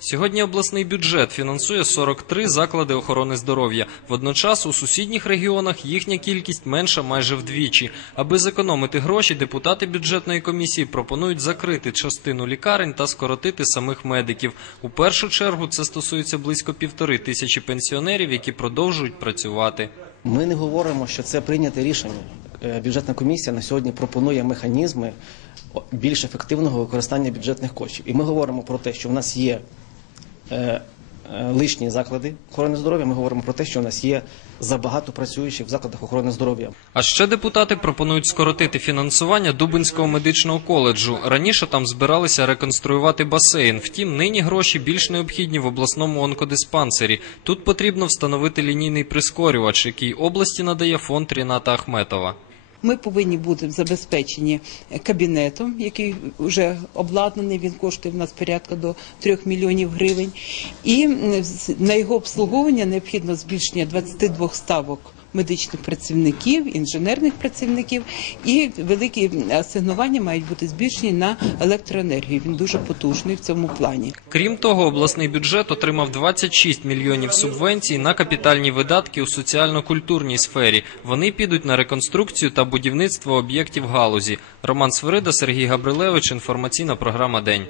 Сьогодні обласний бюджет фінансує 43 заклади охорони здоров'я. Водночас у сусідніх регіонах їхня кількість менша майже вдвічі. Аби зекономити гроші, депутати бюджетної комісії пропонують закрити частину лікарень та скоротити самих медиків. У першу чергу це стосується близько півтори тисячі пенсіонерів, які продовжують працювати. Ми не говоримо, що це прийняте рішення. Е, Бюджетна комісія на сьогодні пропонує механізми більш ефективного використання бюджетних коштів. І ми говоримо про те, що в нас є лишні заклади охорони здоров'я. Ми говоримо про те, що в нас є забагато працюючих в закладах охорони здоров'я. А ще депутати пропонують скоротити фінансування Дубинського медичного коледжу. Раніше там збиралися реконструювати басейн. Втім, нині гроші більш необхідні в обласному онкодиспансері. Тут потрібно встановити лінійний прискорювач, який області надає фонд Ріната Ахметова. Ми повинні бути забезпечені кабінетом, який вже обладнаний. Він коштує в нас порядка до 3 мільйонів гривень. І на його обслуговування необхідно збільшення 22 ставок медичних працівників, інженерних працівників, і великі асигнування мають бути збільшені на електроенергію. Він дуже потужний в цьому плані. Крім того, обласний бюджет отримав 26 мільйонів субвенцій на капітальні видатки у соціально-культурній сфері. Вони підуть на реконструкцію та будівництво об'єктів галузі. Роман Свирида, Сергій Габрилевич. Інформаційна програма День.